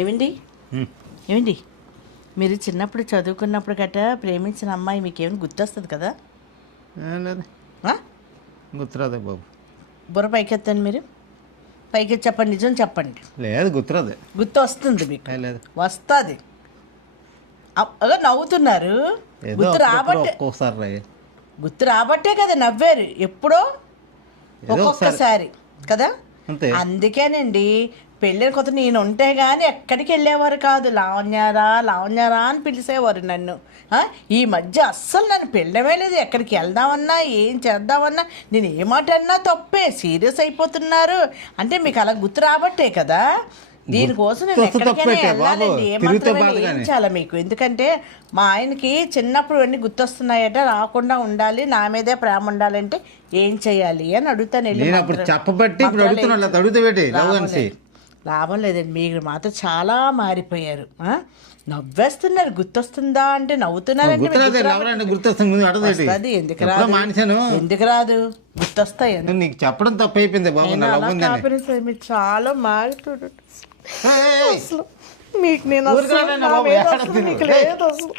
ఏమండి ఏమండి మీరు చిన్నప్పుడు చదువుకున్నప్పుడు గట్ట ప్రేమించిన అమ్మాయి మీకేమైనా గుర్తొస్తుంది కదా? లేదు, గుర్తురాదే బాబు. బుర్ర పైకెత్తండి, మీరు పైకి చెప్పండి, నిజం చెప్పండి. లేదు, గుర్తురాదే. గుర్తు వస్తుంది మీకు? లేదు, వస్తుంది. అలా నవ్వుతున్నారు. గుర్తు రాబట్టే, ఒక్కోసారి గుర్తు రాబట్టే కదా నవ్వారు. ఎప్పుడో ఒక్కొక్కసారి కదా. అందుకేనండి పెళ్ళిన కొత్త నేను ఉంటే కానీ ఎక్కడికి వెళ్ళేవారు కాదు. లావణ్యారా లావణ్యారా అని పిలిచేవారు నన్ను. ఈ మధ్య అస్సలు నన్ను పెళ్ళమే లేదు. ఎక్కడికి వెళ్దామన్నా ఏం చేద్దామన్నా నేను ఏ మాట అన్నా తప్పే. సీరియస్ అయిపోతున్నారు అంటే మీకు అలా గుర్తు రాబట్టే కదా. దీనికోసం నేను ఎక్కడికైనా వెళ్ళాలండి, ఏమాత్రమే వేయించాలా మీకు. ఎందుకంటే మా ఆయనకి చిన్నప్పుడు అన్నీ గుర్తొస్తున్నాయట. రాకుండా ఉండాలి, నా మీదే ప్రేమ ఉండాలంటే ఏం చెయ్యాలి అని అడుగుతాను. లాభం లేదండి, మీరు మాత్రం చాలా మారిపోయారు. నవ్వేస్తున్నారు. గుర్తొస్తుందా అంటే నవ్వుతున్నారండి. ఎందుకు రాదు? గుర్తొస్తాయి. నీకు చెప్పడం తప్పు అయిపోయింది బాబు. మీరు చాలా మారిపోయారు. మీకు నేను మీకు లేదు అసలు.